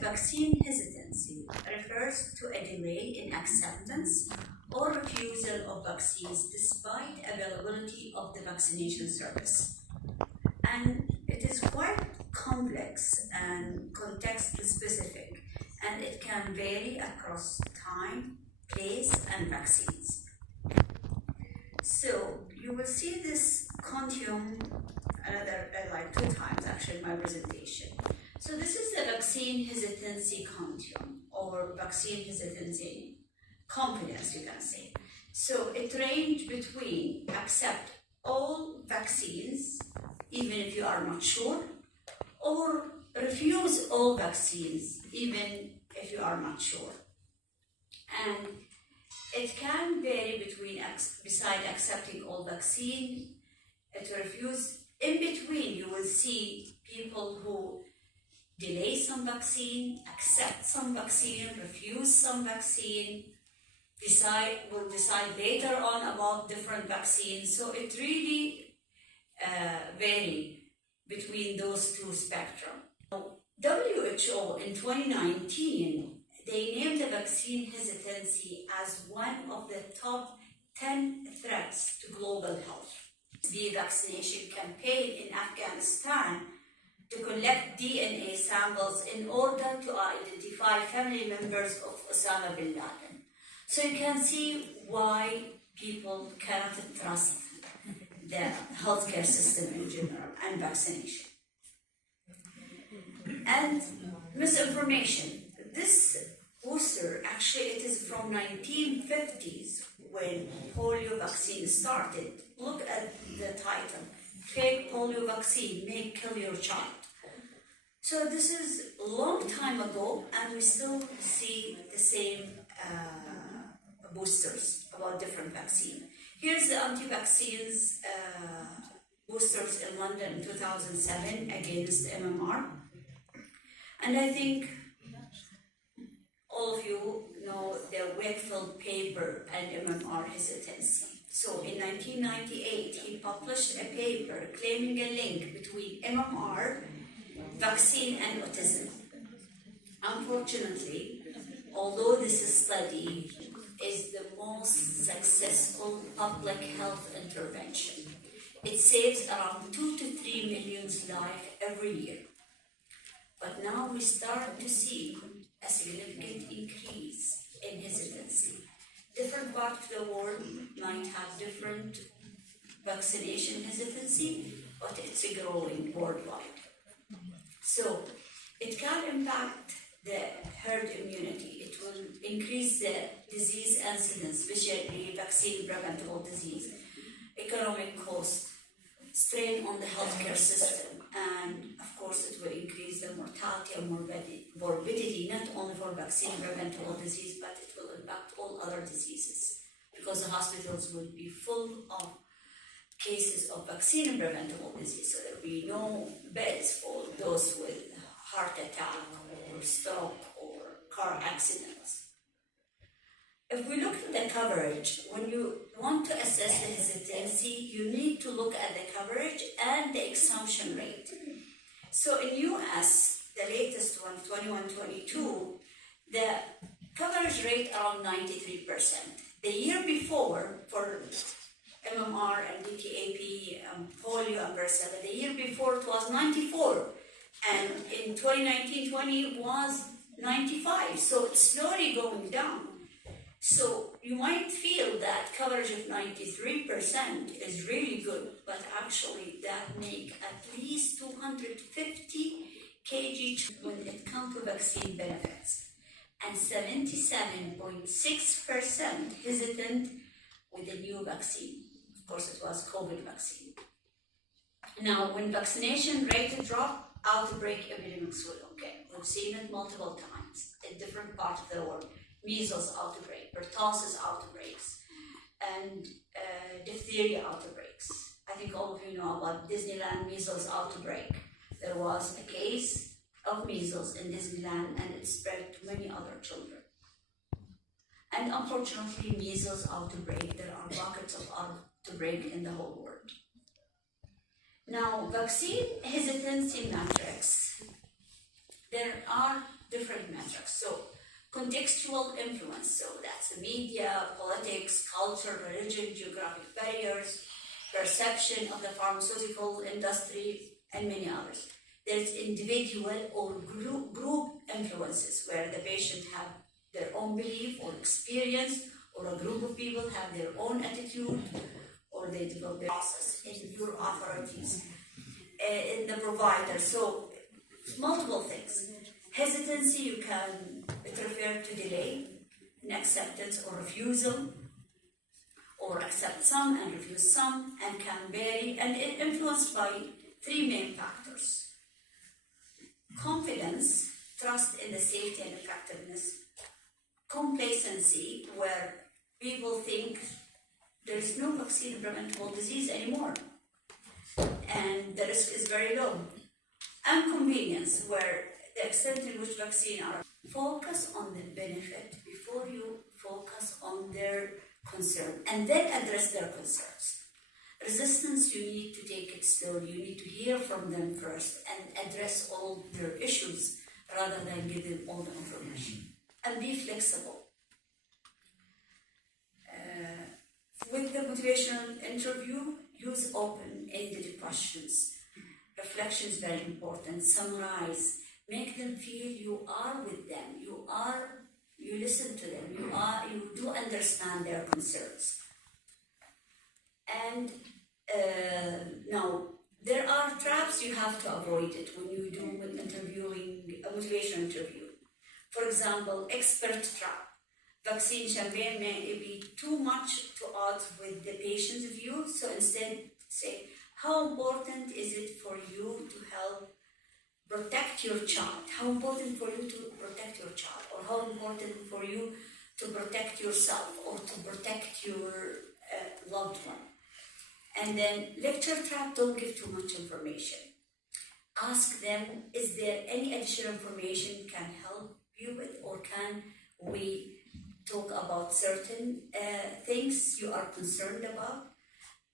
Vaccine hesitancy refers to a delay in acceptance or refusal of vaccines despite availability of the vaccination service. And it is quite complex and context specific, and it can vary across time, place, and vaccines. So you will see this continuum like 2 times actually in my presentation. So this is the vaccine hesitancy continuum, or vaccine hesitancy confidence, you can say. So it ranges between accept all vaccines, even if you are not sure, or refuse all vaccines, even if you are not sure. And it can vary between, beside accepting all vaccine, to refuse. In between, you will see people who delay some vaccine, accept some vaccine, refuse some vaccine, will decide later on about different vaccines. So it really varies between those two spectrum. WHO in 2019, they named the vaccine hesitancy as one of the top 10 threats to global health. The vaccination campaign in Afghanistan to collect DNA samples in order to identify family members of Osama bin Laden. So you can see why people cannot trust the healthcare system in general and vaccination. And misinformation. This booster, actually it is from 1950s when polio vaccine started. Look at the title, fake polio vaccine may kill your child. So this is a long time ago, and we still see the same boosters about different vaccines. Here's the anti-vaccines boosters in London in 2007 against MMR. And I think all of you know the Wakefield paper and MMR hesitancy. So in 1998, he published a paper claiming a link between MMR, vaccine, and autism. Unfortunately, although this study is the most successful public health intervention, it saves around 2 to 3 million lives every year. But now we start to see a significant increase in hesitancy. Different parts of the world might have different vaccination hesitancy, but it's growing worldwide. So it can impact the herd immunity. It will increase the disease incidence, especially vaccine preventable disease, economic cost, strain on the healthcare system, and of course it will increase the mortality and morbidity, not only for vaccine preventable disease, but it will impact all other diseases, because the hospitals will be full of cases of vaccine preventable disease. So there will be no beds for those with heart attack or stroke or car accidents. If we look at the coverage, when you want to assess the hesitancy, you need to look at the coverage and the exemption rate. So in US, the latest one, 21-22, the coverage rate around 93%. The year before, for MMR and DTaP, polio and varicella, the year before it was 94. And in 2019-20 was 95. So it's slowly going down. So you might feel that coverage of 93% is really good, but actually that makes at least 250 kg when it comes to vaccine benefits, and 77.6% hesitant with the new vaccine. Of course, it was COVID vaccine. Now, when vaccination rate drop, outbreak epidemics will occur. We've seen it multiple times in different parts of the world. Measles outbreak, pertussis outbreaks, and diphtheria outbreaks. I think all of you know about Disneyland measles outbreak. There was a case of measles in Disneyland, and it spread to many other children. And unfortunately, measles outbreak, there are pockets of outbreak in the whole world. Now, vaccine hesitancy matrix. there are different metrics. So contextual influence, so that's the media, politics, culture, religion, geographic barriers, perception of the pharmaceutical industry, and many others. There's individual or group influences where the patient have their own belief or experience, or a group of people have their own attitude, or they develop their process in your authorities, in the provider. So multiple things. Hesitancy, you can refer to delay in acceptance or refusal, or accept some and refuse some, and can vary, and it influenced by three main factors. Confidence, trust in the safety and effectiveness. Complacency, where people think there is no vaccine preventable disease anymore, and the risk is very low. And convenience, where the extent in which vaccines are. Focus on the benefit before you focus on their concern, and then address their concerns. Resistance, you need to take it slow. You need to hear from them first and address all their issues rather than give them all the information. And be flexible. With the motivational interview, use open-ended questions. Reflection is very important. Summarize. Make them feel you are with them. You listen to them. You do understand their concerns. And now, there are traps you have to avoid it when you do interviewing, a motivational interview. For example, expert trap. Vaccine campaign may be too much to add with the patient's view, so instead say, how important is it for you to help protect your child? How important for you to protect your child? Or how important for you to protect yourself or to protect your loved one? And then lecture trap, don't give too much information. Ask them, is there any additional information can help you with, or can we talk about certain things you are concerned about?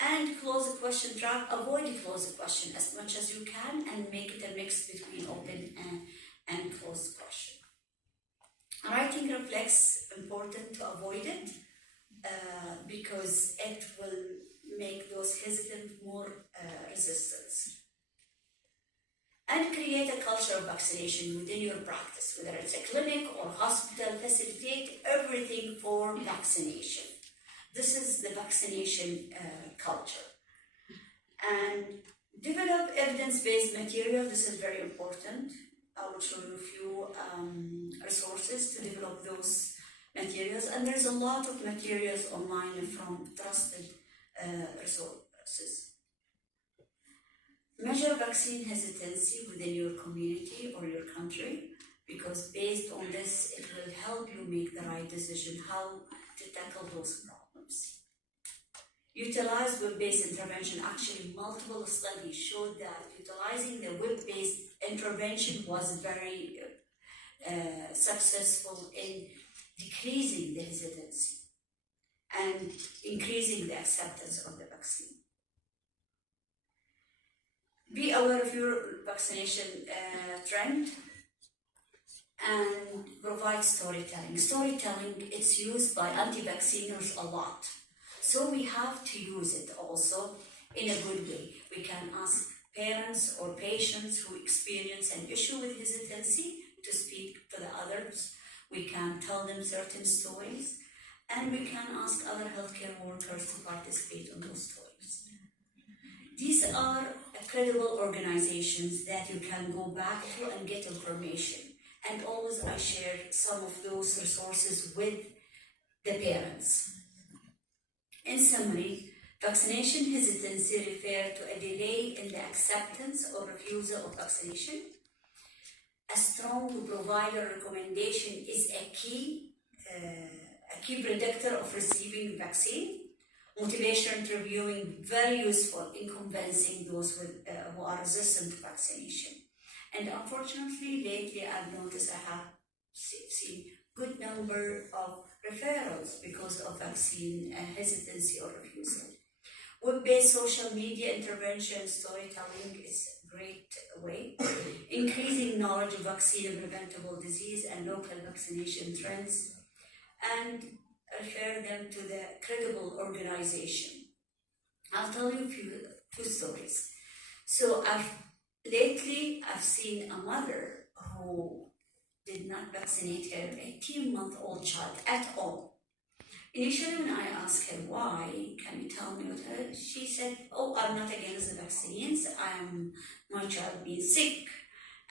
And close the question trap, avoid close the question as much as you can, and make it a mix between open and closed question. Writing reflex, important to avoid it because it will make those hesitant more resistance. And create a culture of vaccination within your practice, whether it's a clinic or hospital, facilitate everything for vaccination. This is the vaccination culture. And develop evidence-based material. This is very important. I will show you a few resources to develop those materials. And there's a lot of materials online from trusted resources. Measure vaccine hesitancy within your community or your country, because based on this, it will help you make the right decision how to tackle those problems. Utilize web-based intervention. Actually, multiple studies showed that utilizing the web-based intervention was very successful in decreasing the hesitancy and increasing the acceptance of the vaccine. Be aware of your vaccination trend and provide storytelling. Storytelling, it's used by anti-vacciners a lot. So we have to use it also in a good way. We can ask parents or patients who experience an issue with hesitancy to speak to the others. We can tell them certain stories, and we can ask other healthcare workers to participate in those stories. These are credible organizations that you can go back to and get information. And always I share some of those resources with the parents. In summary, vaccination hesitancy refers to a delay in the acceptance or refusal of vaccination. A strong provider recommendation is a key predictor of receiving vaccine. Motivation interviewing, very useful in convincing those who are resistant to vaccination. And unfortunately, lately I've noticed I have seen good number of referrals because of vaccine hesitancy or refusal. Web-based social media intervention storytelling is great way, increasing knowledge of vaccine and preventable disease and local vaccination trends, and refer them to the credible organization. I'll tell you two stories. So lately I've seen a mother who did not vaccinate her 18-month-old child at all. Initially, when I asked her why, can you tell me what her, she said, oh, I'm not against the vaccines, my child being sick,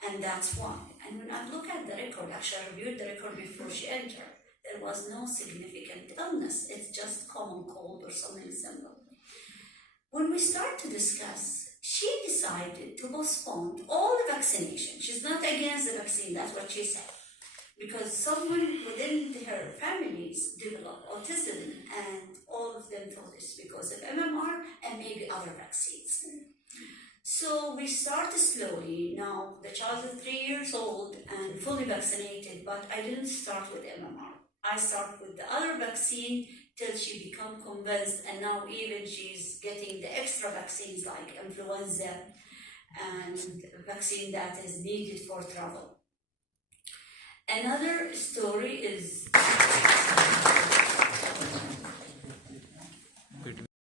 and that's why. And when I look at the record, actually I reviewed the record before she entered, there was no significant illness, it's just common cold or something similar. When we start to discuss, she decided to postpone all the vaccination. She's not against the vaccine, that's what she said. Because someone within her families developed autism, and all of them thought it's because of MMR and maybe other vaccines. So we started slowly. Now the child is 3 years old and fully vaccinated, but I didn't start with MMR. I start with the other vaccine till she become convinced, and now even she's getting the extra vaccines like influenza and vaccine that is needed for travel. Another story is